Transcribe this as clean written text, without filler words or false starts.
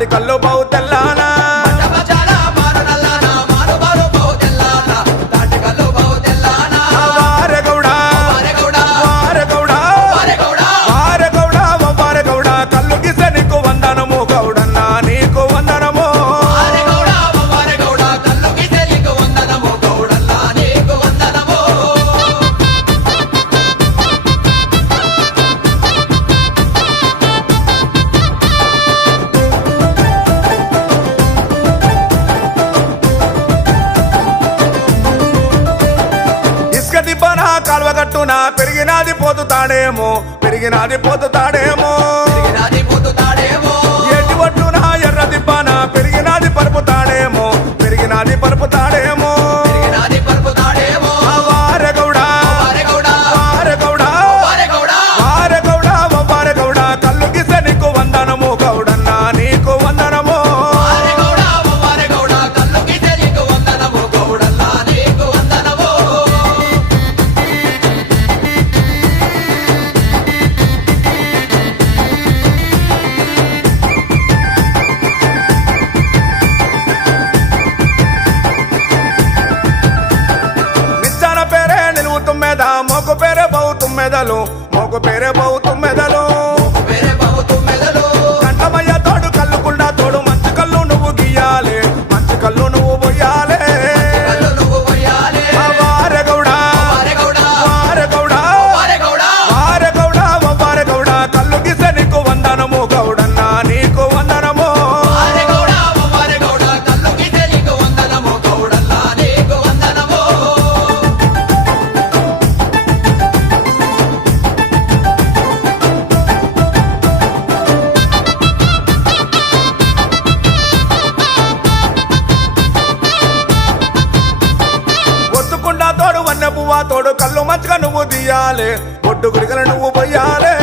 తాటి కల్లు బావు తెల్లానా కాల్వగట్టున పెరిగినాది పోతుతాడేమో ఎటి ఒట్టున ఎర్ర దిబ్బన పెరిగినాది పరుపుతాడేమో వారెగౌడా కల్లు గిసె నీకు వందనము గౌడన్నా నీకు వందనము మోకు పేరే బౌతు మెదలు కంటమయ్య తోడు కల్లుకుండా తోడు మంచి కళ్ళు నువ్వు గీయాలి మంచి కళ్ళు నువ్వు పోయాలి వారెగౌడా కళ్ళు గిసె నీకు వందనము గౌడన్నా నీకు వందనము తోడు కళ్ళు మంచిగా నువ్వు తీయాలి బొడ్డు గురికలు నువ్వు పోయాలి